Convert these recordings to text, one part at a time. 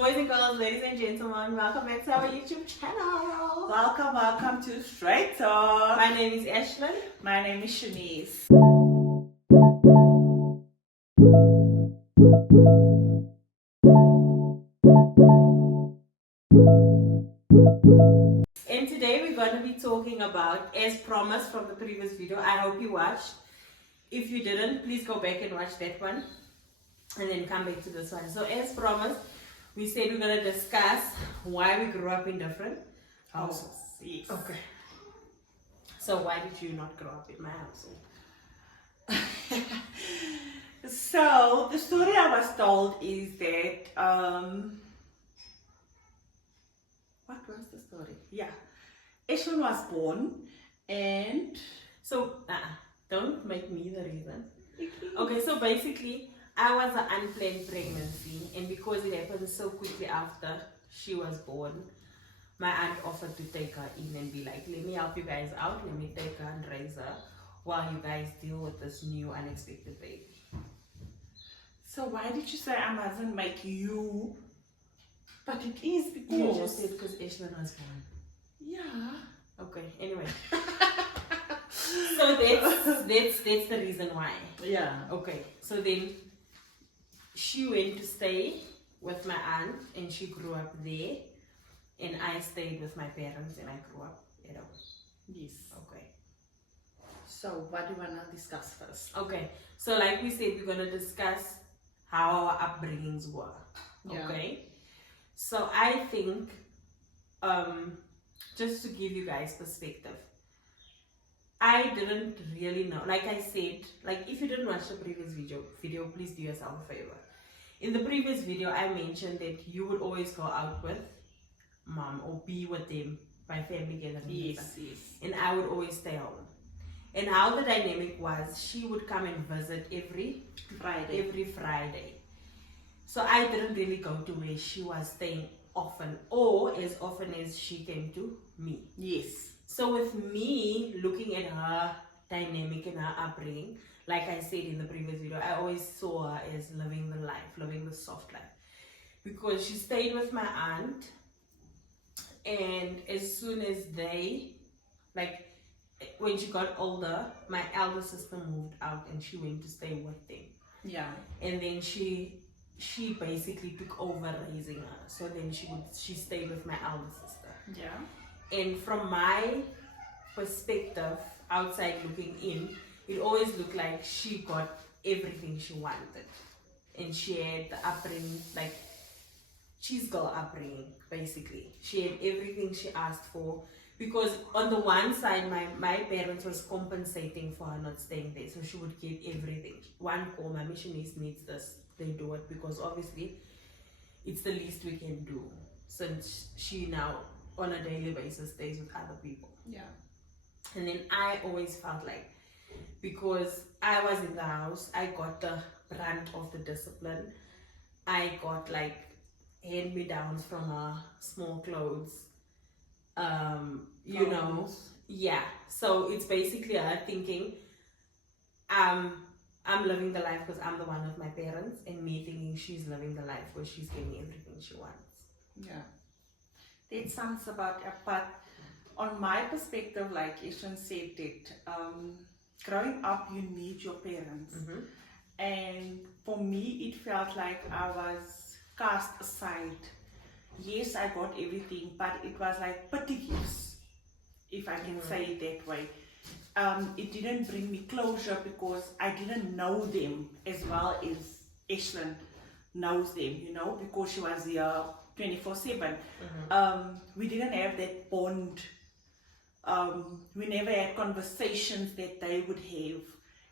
Boys and girls, ladies and gentlemen, welcome back to our YouTube channel. Welcome to Straight Talk. My name is Ashlyn. My name is Shenise. And today we're going to be talking about, as promised from the previous video, I hope you watched. If you didn't, please go back and watch that one and then come back to this one. So as promised, we said we're going to discuss why we grew up in different households. Yes. Okay. So why did you not grow up in my household? So the story I was told is that what was the story? Yeah, Ashlyn was born, and So don't make me the reason. Okay, so basically I was an unplanned pregnancy, and because it happened so quickly after she was born, my aunt offered to take her in and be like, let me help you guys out, let me take her and raise her while you guys deal with this new unexpected baby. so why did you say I mustn't make you? But it is You because just said because Ashlyn was born. yeah. Okay, anyway. So that's the reason why. Yeah. Okay, so then she went to stay with my aunt and she grew up there, and I stayed with my parents and I grew up at home. Yes. Okay. So what do you wanna discuss first? Okay, so like we said, we're gonna discuss how our upbringings were. Yeah. Okay. So I think, just to give you guys perspective, I didn't really know. Like I said, like if you didn't watch the previous video, please do yourself a favor. In the previous video, I mentioned that you would always go out with mom or be with them, my family gathering. Yes. And I would always stay home. And how the dynamic was, she would come and visit every Friday. So I didn't really go to where she was staying often, or as often as she came to me. Yes. So with me looking at her dynamic and her upbringing, like I said in the previous video, I always saw her as living the life, living the soft life. Because she stayed with my aunt, and as soon as when she got older, my elder sister moved out and she went to stay with them. Yeah. And then she basically took over raising her. So then she stayed with my elder sister. Yeah. And from my perspective, outside looking in, it always looked like she got everything she wanted. And she had the upbringing, like cheese girl upbringing, basically. She had everything she asked for. Because on the one side, my parents was compensating for her not staying there. So she would get everything. One call, my missionist needs this. They do it because obviously it's the least we can do. Since she now on a daily basis stays with other people. Yeah. And then I always felt like, because I was in the house, I got the brunt of the discipline. I got like hand-me-downs from her, small clothes, you know, yeah. So it's basically her thinking, I'm living the life because I'm the one with my parents, and me thinking she's living the life where she's getting everything she wants. Yeah. That sounds about it, but on my perspective, like Ashlyn said, that growing up you need your parents. Mm-hmm. And for me it felt like I was cast aside. Yes, I got everything, but it was like petty gifts, if I can say it that way. It didn't bring me closure because I didn't know them as well as Ashlyn knows them, you know, because she was here 24/7. We didn't have that bond. We never had conversations that they would have,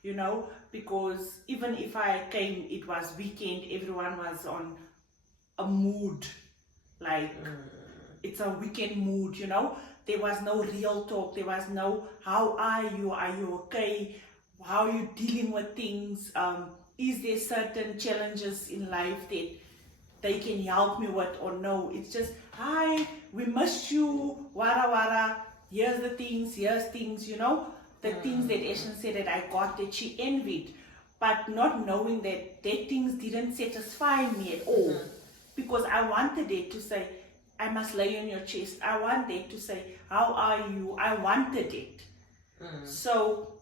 you know, because even if I came, it was weekend, everyone was on a mood, like it's a weekend mood, you know. There was no real talk. There was no, how are you okay, how are you dealing with things, is there certain challenges in life that they can help me with, or no. It's just, hi, we missed you, wara wara, here's things, you know, the things that Ashlyn said that I got that she envied, but not knowing that things didn't satisfy me at all. because I wanted it to say, I must lay on your chest. I want it to say, how are you? I wanted it. So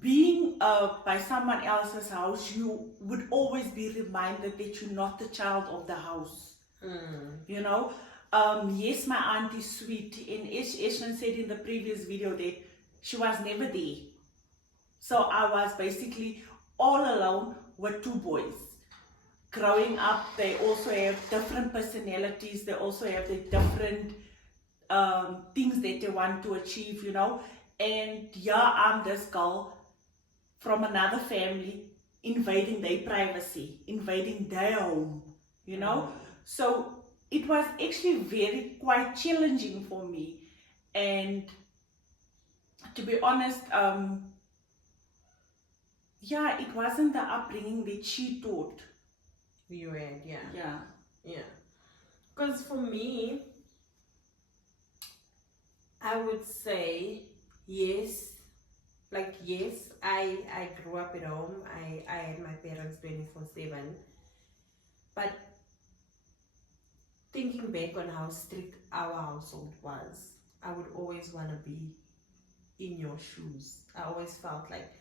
being by someone else's house, you would always be reminded that you're not the child of the house. You know, yes, my aunt is sweet, and Ashlyn said in the previous video that she was never there. So I was basically all alone with two boys. Growing up, they also have different personalities, they also have the different things that they want to achieve, you know. And yeah, I'm this girl from another family invading their privacy, invading their home, you know. So it was actually quite challenging for me. And to be honest, yeah, it wasn't the upbringing that she taught. You had, Yeah. Because for me, I would say yes. Like yes, I grew up at home. I had my parents 24/7. But thinking back on how strict our household was, I would always want to be in your shoes. I always felt like,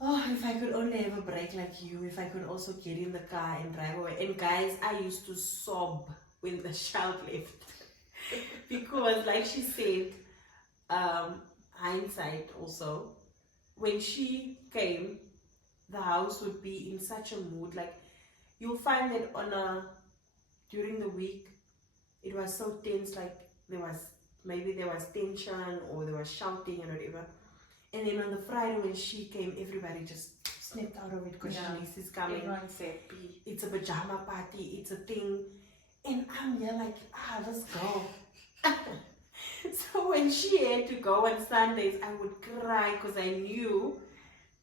oh, if I could only have a break like you, if I could also get in the car and drive away. And guys, I used to sob when the child left. Because like she said, hindsight also, when she came, the house would be in such a mood. Like you'll find that during the week, it was so tense, like there was tension or there was shouting and whatever. And then on the Friday when she came, everybody just snapped out of it because Shenise is coming. Everyone's happy. It's a pajama party, it's a thing. And I'm here like, let's go. So when she had to go on Sundays, I would cry because I knew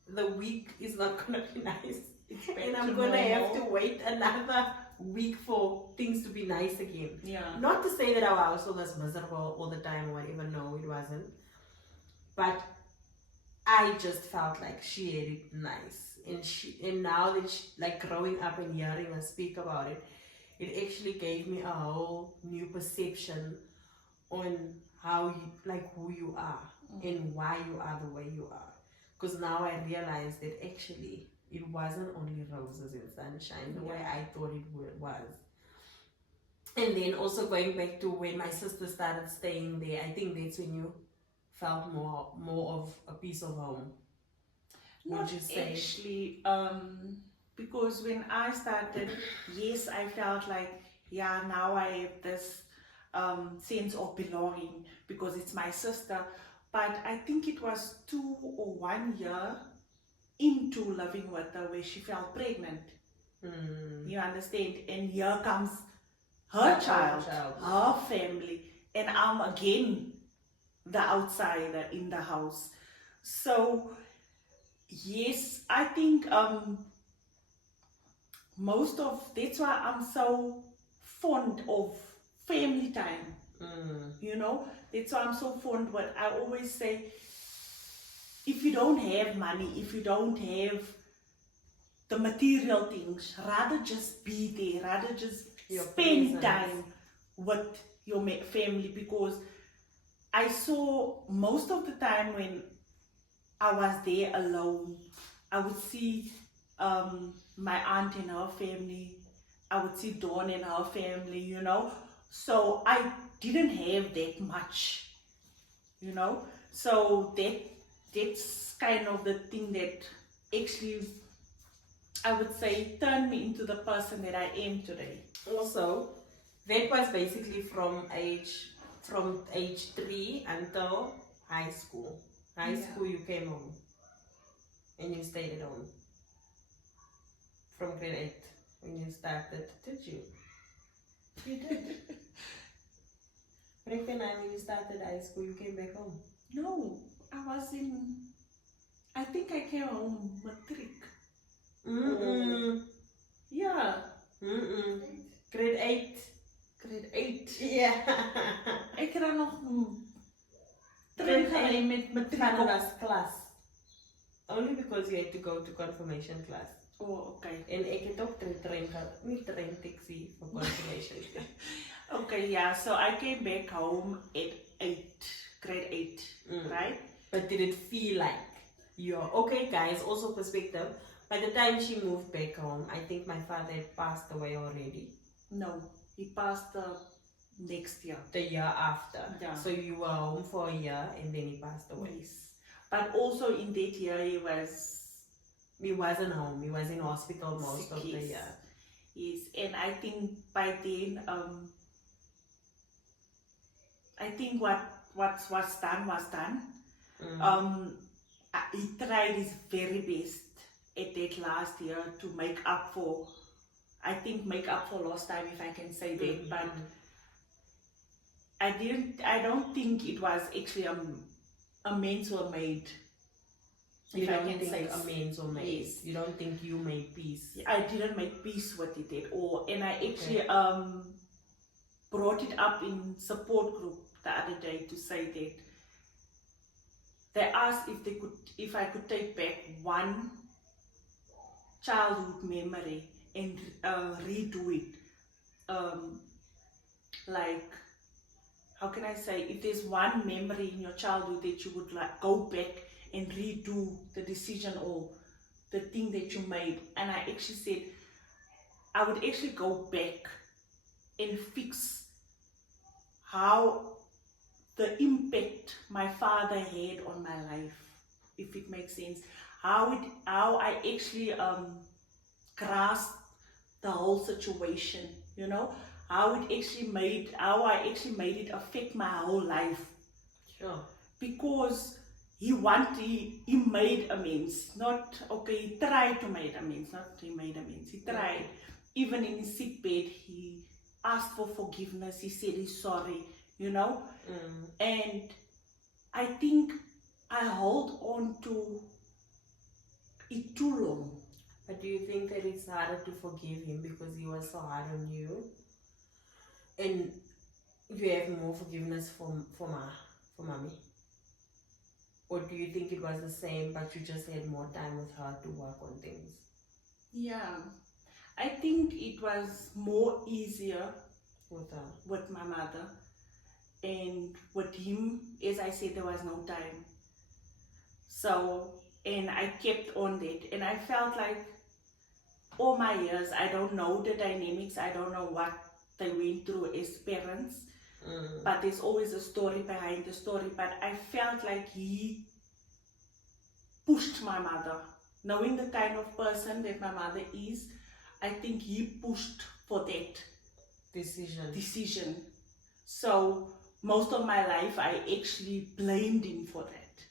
the week is not going to be nice. And I'm going to have to wait another week for things to be nice again. Yeah. Not to say that our household was miserable all the time or whatever. No, it wasn't. But I just felt like she had it nice. And now that she, like growing up and hearing her speak about it, it actually gave me a whole new perception on how you, like who you are and why you are the way you are. Because now I realize that actually it wasn't only roses and sunshine the way I thought it was. And then also going back to when my sister started staying there, I think that's when you felt more of a piece of home. Not actually, because when I started, yes, I felt like, yeah, now I have this sense of belonging because it's my sister. But I think it was 2 or 1 year into living with her where she felt pregnant. You understand? And here comes her child, her family, and I'm again the outsider in the house. So yes, I think that's why I'm so fond of family time. You know, that's why I'm so fond. But I always say, if you don't have money, if you don't have the material things, rather just be there, rather just spend time with your family. Because I saw most of the time when I was there alone, I would see my aunt and her family, I would see Dawn and her family, you know. So I didn't have that much, you know. So that's kind of the thing that actually, I would say, turned me into the person that I am today. Also, that was basically from age 3 until high school. High school, you came home and you stayed at home from grade 8 when you started. Did you? You did. Grade 9 when you started high school, you came back home. No, I think I came home matric. Yeah. Grade 8. Grade 8. Yeah. Ik era nog met matric class. Only because you had to go to confirmation class. Oh, okay. En ek het ook nie train taxi for confirmation. Okay, yeah. So I came back home at 8, grade 8, right? But did it feel like you're okay, guys? Also perspective. By the time she moved back home, I think my father had passed away already. No, he passed the next year. The year after. Yeah. So you were home for a year and then he passed away. Yes. But also in that year he wasn't home. He was in hospital most of the yes. year. Yes, and I think by then, I think what was done was done. He tried his very best at that last year to make up for lost time, if I can say that. But I don't think it was actually amends were made. You don't think amends were made? Yes. You don't think you made peace? I didn't make peace with it at all. And I actually brought it up in support group the other day to say that they asked if I could take back one childhood memory and redo it. Like, how can I say, if there's one memory in your childhood that you would like go back and redo the decision or the thing that you made, and I actually said I would actually go back and fix how the impact my father had on my life, if it makes sense. How I actually grasped the whole situation, you know, how I actually made it affect my whole life. Sure. Because he made amends, not okay, he tried to make amends, not he made amends, he tried. Even in his sick bed, he asked for forgiveness, he said he's sorry, you know. And I think I hold on to it too long. But do you think that it's harder to forgive him because he was so hard on you? And you have more forgiveness for mommy? Or do you think it was the same but you just had more time with her to work on things? Yeah, I think it was more easier with my mother, and with him, as I said, there was no time. So, and I kept on that, and I felt like all my years, I don't know the dynamics, I don't know what they went through as parents, but there's always a story behind the story. But I felt like he pushed my mother, knowing the kind of person that my mother is. I think he pushed for that decision. So most of my life I actually blamed him for that.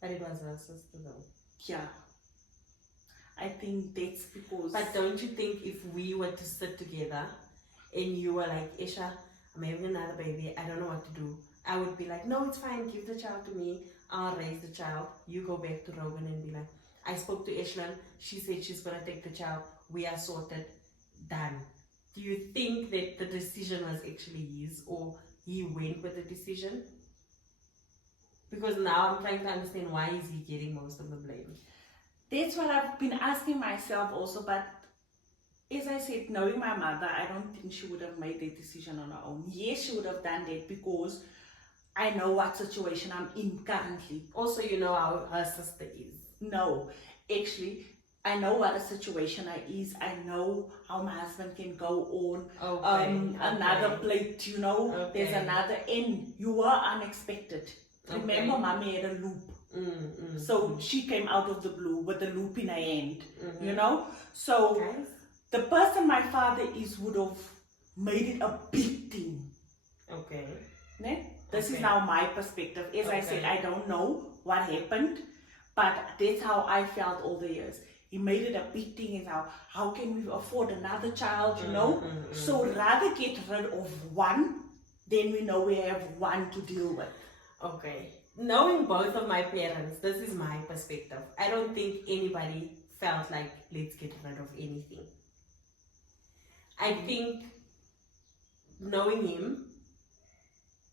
But it was her sister though. Yeah, I think that's because. But don't you think if we were to sit together and you were like, Isha, I'm having another baby, I don't know what to do, I would be like, no, it's fine, give the child to me, I'll raise the child. You go back to Rogan and be like, I spoke to Ashlyn, she said she's gonna take the child, we are sorted, done. Do you think that the decision was actually his, or he went with the decision? Because now I'm trying to understand, why is he getting most of the blame? That's what I've been asking myself also, but as I said, knowing my mother, I don't think she would have made that decision on her own. Yes, she would have done that because I know what situation I'm in currently. Also, you know how her sister is. No, actually, I know what a situation I is. I know how my husband can go on another plate, you know. There's another end. You were unexpected. Remember, mommy had a loop. So she came out of the blue with a loop in her hand, you know. So the person my father is would have made it a big thing. Okay. Ne? This is now my perspective. As I said, I don't know what happened, but that's how I felt all the years. He made it a big thing, and how can we afford another child, you know? So rather get rid of one, then we know we have one to deal with. Okay. Knowing both of my parents, this is my perspective. I don't think anybody felt like, let's get rid of anything. I think, knowing him,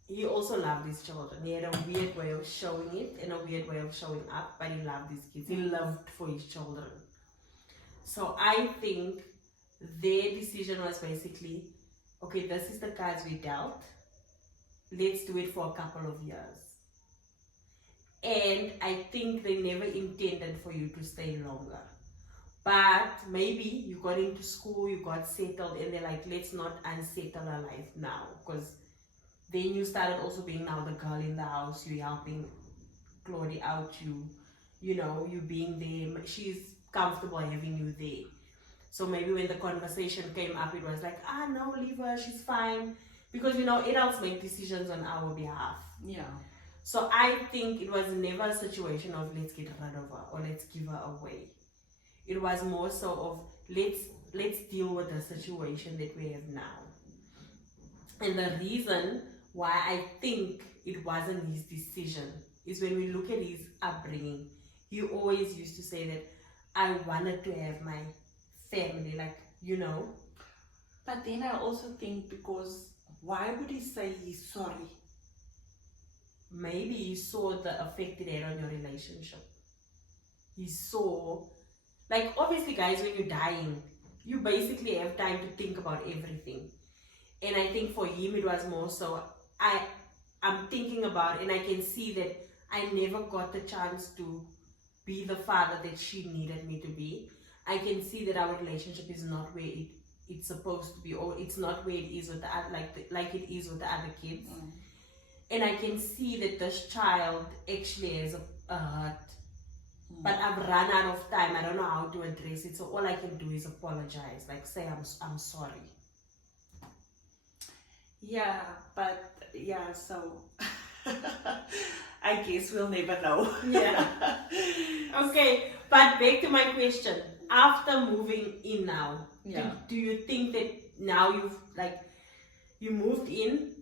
he also loved his children. He had a weird way of showing it and a weird way of showing up, but he loved his kids. He loved for his children. So I think their decision was basically, okay, this is the cards we dealt. Let's do it for a couple of years. And I think they never intended for you to stay longer. But maybe you got into school, you got settled, and they're like, let's not unsettle our life now. Because then you started also being now the girl in the house, you helping Claudie out, you know, you being there. She's comfortable having you there. So maybe when the conversation came up, it was like, no, leave her, she's fine. Because, you know, adults make decisions on our behalf. Yeah. So I think it was never a situation of let's get rid of her or let's give her away. It was more so of let's deal with the situation that we have now. And the reason why I think it wasn't his decision is when we look at his upbringing, he always used to say that I wanted to have my family, like, you know. But then I also think, because why would he say he's sorry? Maybe he saw the effect it had on your relationship. He saw, like, obviously guys, when you're dying, you basically have time to think about everything. And I think for him it was more so, I'm thinking about, and I can see that I never got the chance to be the father that she needed me to be. I can see that our relationship is not where it's supposed to be, or it's not where it is with the like it is with the other kids. And I can see that this child actually has a hurt. But I've run out of time. I don't know how to address it. So all I can do is apologize. Like, say I'm sorry. Yeah, but yeah, so I guess we'll never know. Yeah. Okay, but back to my question. After moving in now, do you think that now you moved in?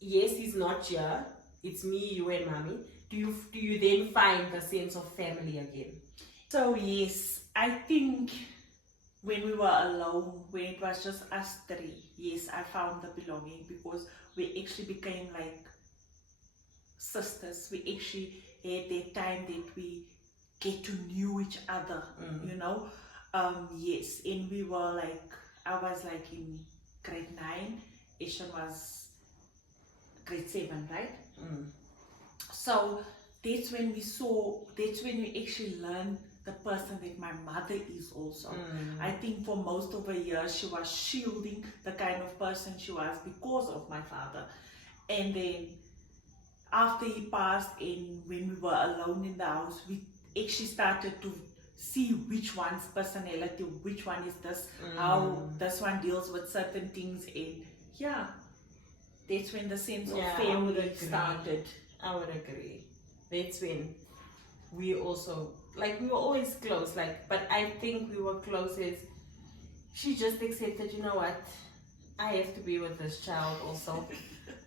Yes, he's not here. It's me, you, and mommy. Do you then find the sense of family again? So yes, I think when we were alone, when it was just us three, yes, I found the belonging, because we actually became like sisters. We actually had that time that we get to know each other, you know. Yes, and we were like, I was like in grade 9, Ashlyn was grade 7, right? So that's when we actually learned the person that my mother is also. I think for most of a year she was shielding the kind of person she was because of my father. And then after he passed, and when we were alone in the house, we actually started to see which one's personality, which one is this, how this one deals with certain things. And yeah, that's when the sense of family started. I would agree. That's when we also, like, we were always close, like, but I think we were close as she just accepted, you know what, I have to be with this child also.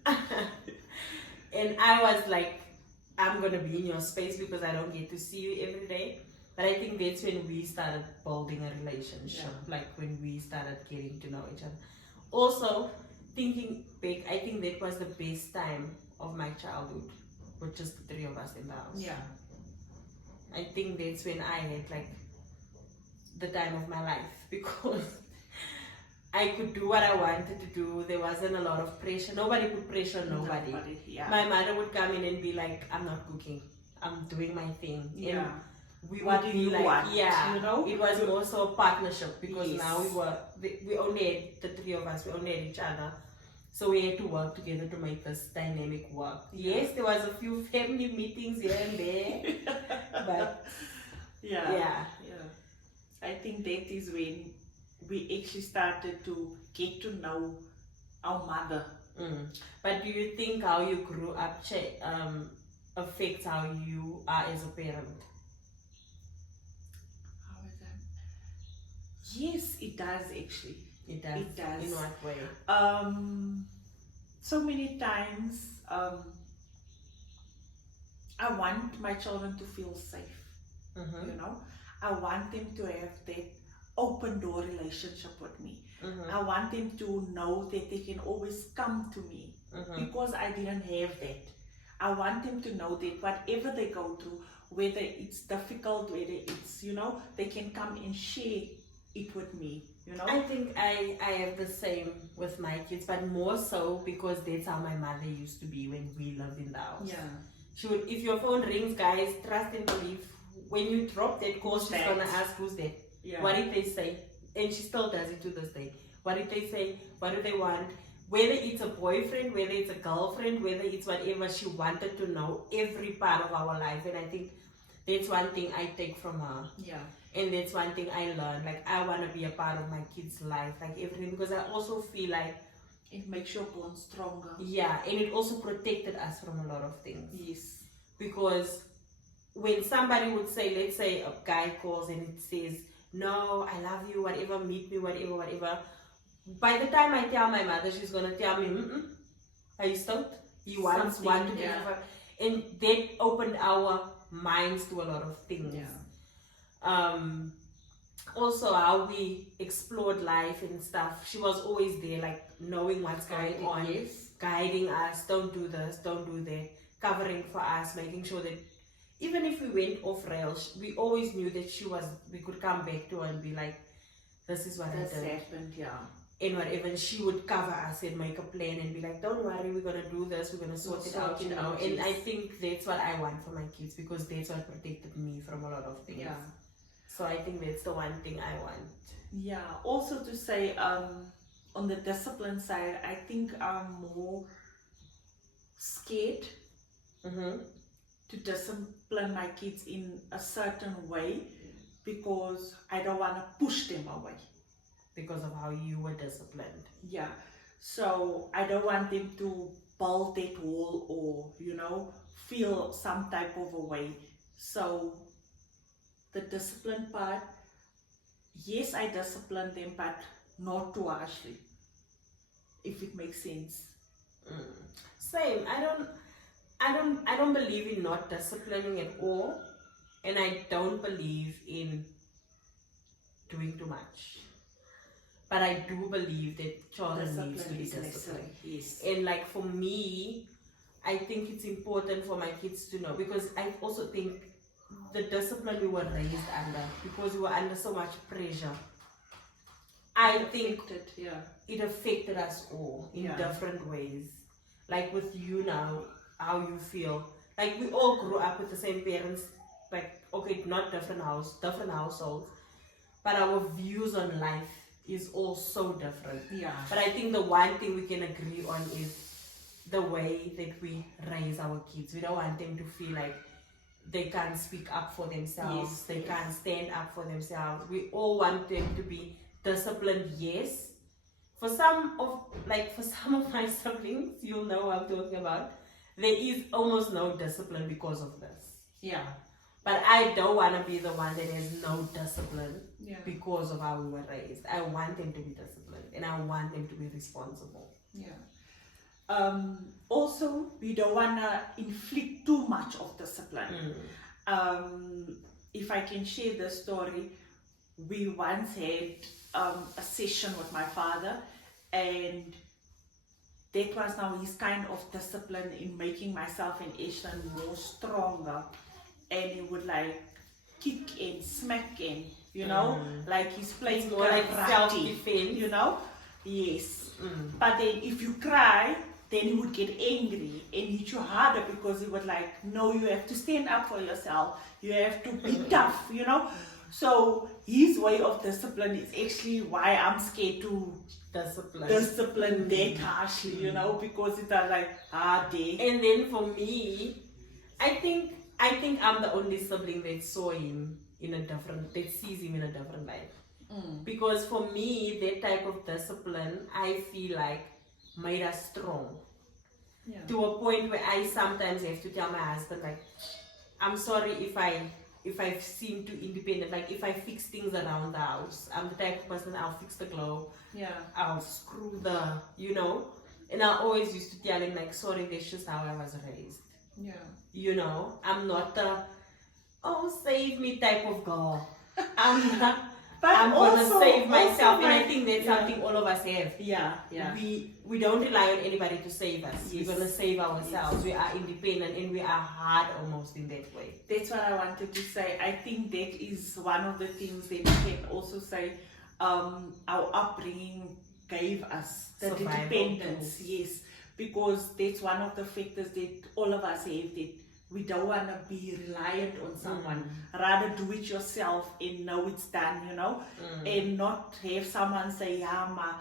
And I was like, I'm gonna be in your space because I don't get to see you every day. But I think that's when we started building a relationship, like when we started getting to know each other. Also, thinking back, I think that was the best time of my childhood, with just the three of us in the house. Yeah. I think that's when I had like the time of my life, because I could do what I wanted to do. There wasn't a lot of pressure. Nobody put pressure on nobody. My mother would come in and be like, I'm not cooking, I'm doing my thing. Yeah. And we What would do be you like, want? yeah, You know? it was more so a partnership, because Yes. now we only had the three of us, we only had each other. So we had to work together to make this dynamic work. Yes, there was a few family meetings here and there, but yeah. I think that is when we actually started to get to know our mother. But do you think how you grew up affects how you are as a parent? How is that? Yes, it does actually. It does. It does. In what way? So many times, I want my children to feel safe. You know, I want them to have that open door relationship with me. I want them to know that they can always come to me, because I didn't have that. I want them to know that whatever they go through, whether it's difficult, whether it's, you know, they can come and share it with me, you know. I think I have the same with my kids, but more so because that's how my mother used to be when we lived in the house. Yeah. She would, if your phone rings, guys, trust and believe. When you drop that call, she's gonna ask who's that. Yeah. What did they say? And she still does it to this day. What did they say? What do they want? Whether it's a boyfriend, whether it's a girlfriend, whether it's whatever, she wanted to know every part of our life. And I think that's one thing I take from her. Yeah. And that's one thing I learned. Like, I want to be a part of my kids' life, like everything, because I also feel like it makes your bond stronger. Yeah, and it also protected us from a lot of things. Yes. Because when somebody would say, let's say a guy calls and it says, no, I love you, whatever, meet me, whatever. By the time I tell my mother, she's going to tell me, are you stoked? He wants one to yeah. And that opened our minds to a lot of things. Yeah. Also how we explored life and stuff. She was always there, like knowing what's going on, yes. Guiding us, don't do this, don't do that, covering for us, making sure that even if we went off rails, we always knew that we could come back to her and be like, this is what This I did. happened, yeah. And whatever, and she would cover us and make a plan and be like, don't worry, we're gonna do this, we're gonna sort it out, you know. And I think that's what I want for my kids, because that's what protected me from a lot of things. Yeah. So I think that's the one thing I want. Yeah. Also to say, on the discipline side, I think I'm more scared to discipline my kids in a certain way, because I don't want to push them away. Because of how you were disciplined. Yeah. So I don't want them to build that wall or, you know, feel some type of a way. So the discipline part, yes, I discipline them, but not too harshly, if it makes sense. Same. I don't believe in not disciplining at all, and I don't believe in doing too much. But I do believe that children needs to be disciplined. Yes. And like for me, I think it's important for my kids to know, because I also think the discipline we were raised under, because we were under so much pressure, I think it affected us all in different ways. Like with you now, how you feel. Like we all grew up with the same parents, like, okay, not different households, but our views on life is all so different. Yeah. But I think the one thing we can agree on is the way that we raise our kids. We don't want them to feel like they can't speak up for themselves, they can't stand up for themselves. We all want them to be disciplined, yes. For some of my siblings, you'll know what I'm talking about, there is almost no discipline because of this. Yeah. But I don't want to be the one that has no discipline because of how we were raised. I want them to be disciplined, and I want them to be responsible. Yeah. Also, we don't want to inflict too much of discipline. If I can share the story, we once had a session with my father, and that was now his kind of discipline in making myself and Ashlyn more stronger. And he would like kick and smack and, you know, like he's playing more like self-defense, you know. Yes. But then if you cry, then he would get angry and hit you harder, because he would like, no, you have to stand up for yourself, you have to be tough, you know. So his way of discipline is actually why I'm scared to discipline that harshly, you know, because it's like hard day. And then for me, I think I'm the only sibling that saw him that sees him in a different light. Because for me, that type of discipline, I feel like made us strong. Yeah. To a point where I sometimes have to tell my husband, like, I'm sorry if I seem too independent. Like, if I fix things around the house, I'm the type of person, I'll fix the globe. Yeah. I'll screw you know. And I always used to tell him, like, sorry, that's just how I was raised. Yeah. You know, I'm not the, save me type of girl. I'm gonna save myself, and I think that's something all of us have. Yeah. We don't rely on anybody to save us. Yes. We're gonna save ourselves. Yes. We are independent, and we are hard almost in that way. That's what I wanted to say. I think that is one of the things that we can also say. our upbringing gave us the Survival independence. tools. Yes, because that's one of the factors that all of us have, that we don't want to be reliant on someone. Rather do it yourself and know it's done, and not have someone say, yeah, ma,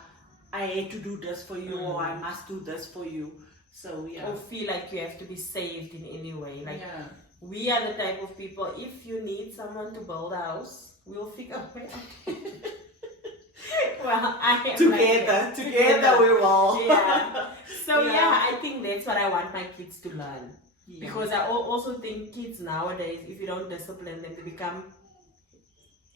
I had to do this for you, or I must do this for you. So yeah. Or feel like you have to be saved in any way. Like, Yeah. we are the type of people, if you need someone to build a house, we'll figure a way out. Well, I am Together we will. Yeah. So Yeah. yeah, I think that's what I want my kids to learn. Yeah. Because I also think kids nowadays, if you don't discipline them, they become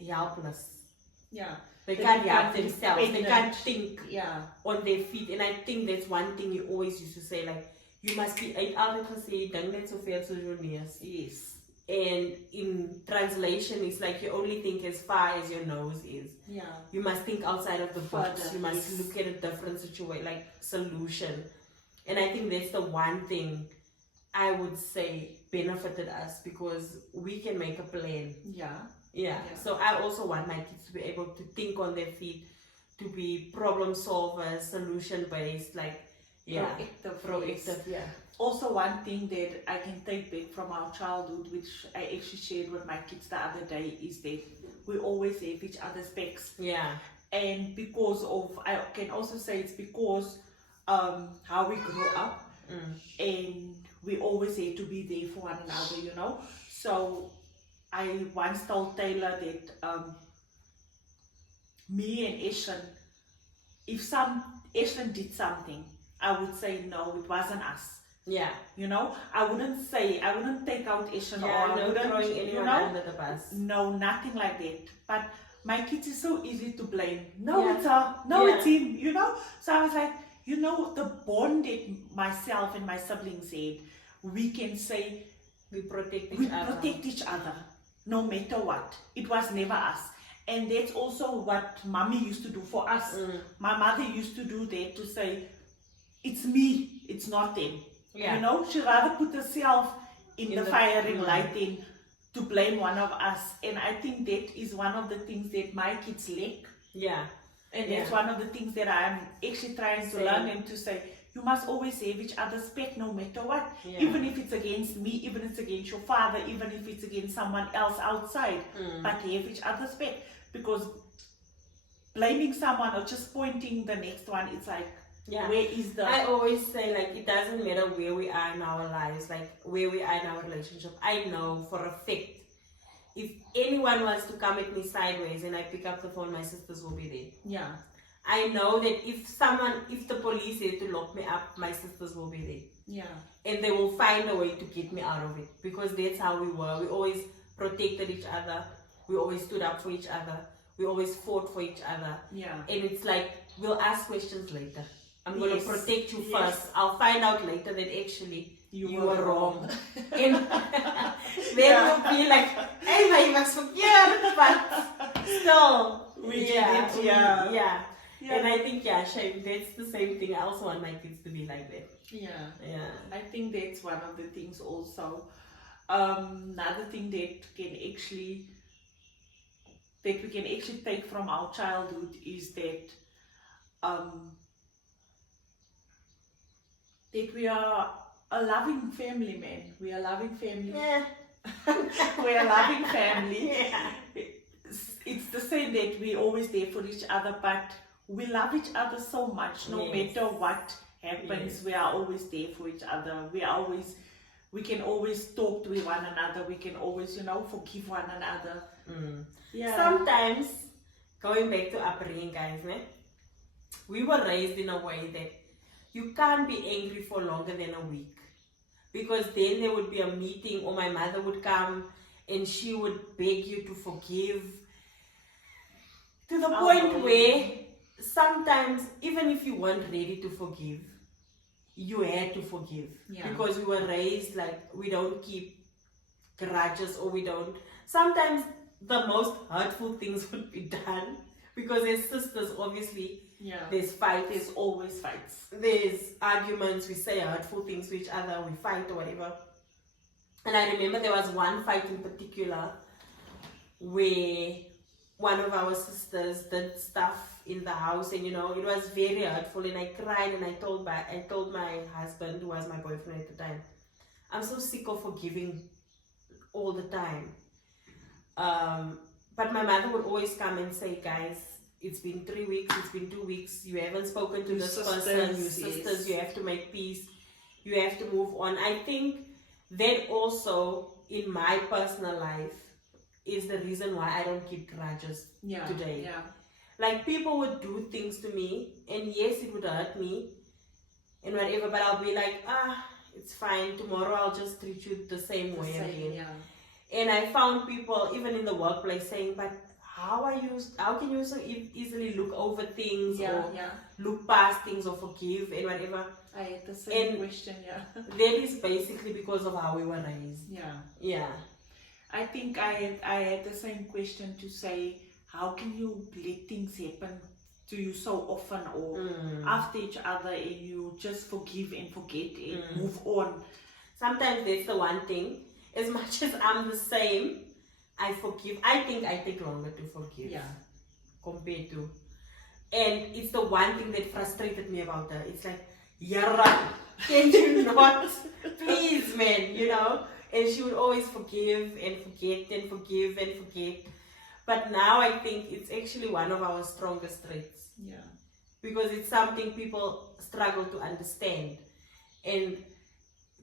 helpless. Yeah. They They can't become help themselves. They independent. can't think Yeah. on their feet. And I think that's one thing you always used to say, like, you must be altyd gesê, dink net soveel soos jou neus. Yes. And in translation, it's like you only think as far as your nose is. Yeah. You must think outside of the box. Further, You must yes. look at a different situation, like solution. And I think that's the one thing I would say benefited us, because we can make a plan. Yeah. Yeah. Yeah. So I also want my kids to be able to think on their feet, to be problem solvers, solution based, like, yeah, proactive. Yeah. Also, one thing that I can take back from our childhood, which I actually shared with my kids the other day, is that we always have each other's backs. Yeah. And because of, I can also say it's because how we grew up, and we always had to be there for one another, So I once told Taylor that me and Ashlyn, if Ashlyn did something, I would say no, it wasn't us. Yeah. I wouldn't take out Ashlyn, Yeah, or I no wouldn't, throwing anyone under the bus. No, nothing like that. But my kids is so easy to blame. No, Yeah. it's her. No, Yeah. it's him. So I was like, the bond that myself and my siblings had, we can say We protect we each other. protect each other, no matter what. It was never us. And that's also what mommy used to do for us. My mother used to do that, to say, it's me, it's not them. Yeah. She'd rather put herself in the firing Mm. light than to blame one of us. And I think that is one of the things that my kids lack. Yeah. And that's one of the things that I'm actually trying to learn them, to say, you must always have each other's back no matter what. Yeah. Even if it's against me, even if it's against your father, even if it's against someone else outside, but have each other's back. Because blaming someone or just pointing the next one, it's like, Yeah. where is the... I always say, like, it doesn't matter where we are in our lives, like where we are in our relationship. I know for a fact, if anyone wants to come at me sideways and I pick up the phone, my sisters will be there. Yeah. I know that if the police had to lock me up, my sisters will be there. Yeah. And they will find a way to get me out of it, because that's how we were. We always protected each other. We always stood up for each other. We always fought for each other. Yeah. And it's like, we'll ask questions later. I'm going to Yes. protect you Yes. first. I'll find out later that actually you were wrong. And then we'll be like, hey, maar je was verkeerd. But still, We did it, yeah. Yeah. Yeah. And I think, Shame, that's the same thing. I also want my kids to be like that. Yeah. Yeah. I think that's one of the things also. Another thing that we can actually take from our childhood is that that we are a loving family, man. We are a loving family. Yeah. We are a loving family. Yeah. It's the same that we're always there for each other, but we love each other so much. No Yes. matter what happens, Yes. we are always there for each other. We can always talk to one another. We can always, forgive one another. Yeah. Sometimes, going back to upbringing, guys, we were raised in a way that you can't be angry for longer than a week, because then there would be a meeting, or my mother would come and she would beg you to forgive, to the point where sometimes, even if you weren't ready to forgive, you had to forgive. Yeah. Because we were raised like we don't keep grudges, or we don't. Sometimes the most hurtful things would be done, because as sisters, obviously, Yeah. there's fights, There's always fights. there's arguments, we say hurtful things to each other, we fight or whatever. And I remember there was one fight in particular where one of our sisters did stuff in the house, and it was very hurtful, and I cried, and I told my husband, who was my boyfriend at the time, I'm so sick of forgiving all the time. But my mother would always come and say, guys, it's been 3 weeks, it's been 2 weeks, you haven't spoken to this person, your sisters, you have to make peace, you have to move on. I think that also in my personal life is the reason why I don't keep grudges today. Yeah. Like, people would do things to me, and yes, it would hurt me and whatever, but I'll be like, it's fine, tomorrow I'll just treat you the same way again. Yeah. And I found people, even in the workplace, saying, but how can you so easily look over things or look past things or forgive and whatever? I had the same question, That is basically because of how we were raised. Yeah. I think I had the same question to say, how can you let things happen to you so often or after each other, and you just forgive and forget and move on? Sometimes that's the one thing. As much as I'm the same, I forgive. I think I take longer to forgive compared to. And it's the one thing that frustrated me about her. It's like, Yara, can you not? Please, man, And she would always forgive and forget and forgive and forget. But now I think it's actually one of our strongest traits. Yeah. Because it's something people struggle to understand. And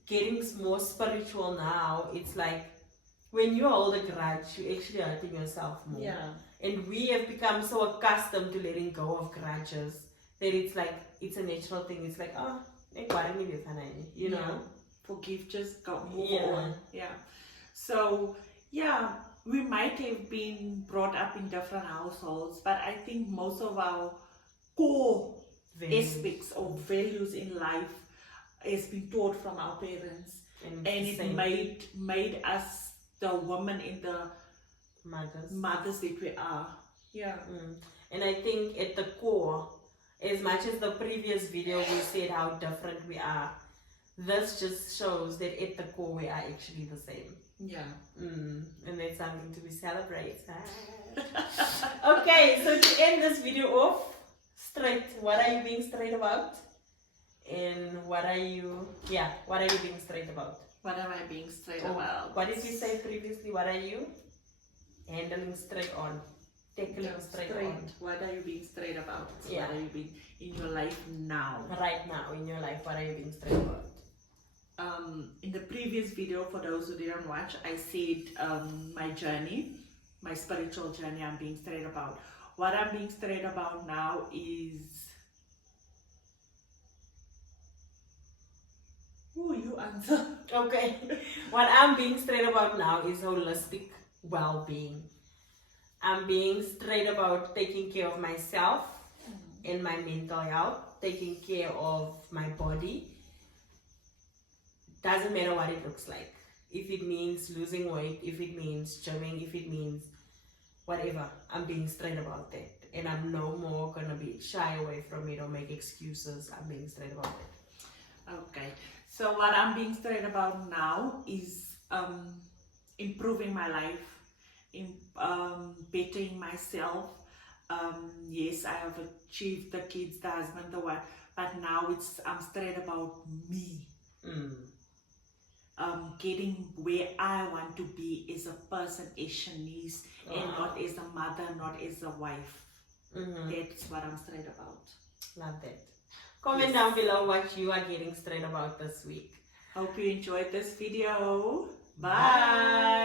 getting more spiritual now, it's like, when you hold a grudge, you're actually hurting yourself more. Yeah. And we have become so accustomed to letting go of grudges that it's like, it's a natural thing. It's like, you know. Forgive, just move on. Yeah. So, we might have been brought up in different households, but I think most of our core aspects or values in life has been taught from our parents, and it made us the women and the mothers that we are. Yeah. And I think at the core, as much as the previous video we said how different we are, this just shows that at the core we are actually the same. Yeah. And that's something to be celebrated. Okay, so to end this video off straight, what are you being straight about? And what are you being straight about? What am I being straight about? What did you say previously? What are you handling straight on? Tackling straight on. What are you being straight about? Yeah. What are you being in your life now? Right now in your life, what are you being straight about? In the previous video, for those who didn't watch, I said my journey, my spiritual journey, I'm being straight about. What I'm being straight about now is... you answer. Okay. What I'm being straight about now is holistic well-being. I'm being straight about taking care of myself and my mental health, taking care of my body. Doesn't matter what it looks like. If it means losing weight, if it means gymming, if it means whatever, I'm being straight about that. And I'm no more gonna be shy away from it or make excuses. I'm being straight about it. Okay. So what I'm being straight about now is improving my life, bettering myself. Yes, I have achieved the kids, the husband, the wife, but now I'm straight about me. Getting where I want to be as a person, as Shenise, and not as a mother, not as a wife. That's what I'm straight about. Love that. Comment down below what you are getting straight about this week. Hope you enjoyed this video. Bye.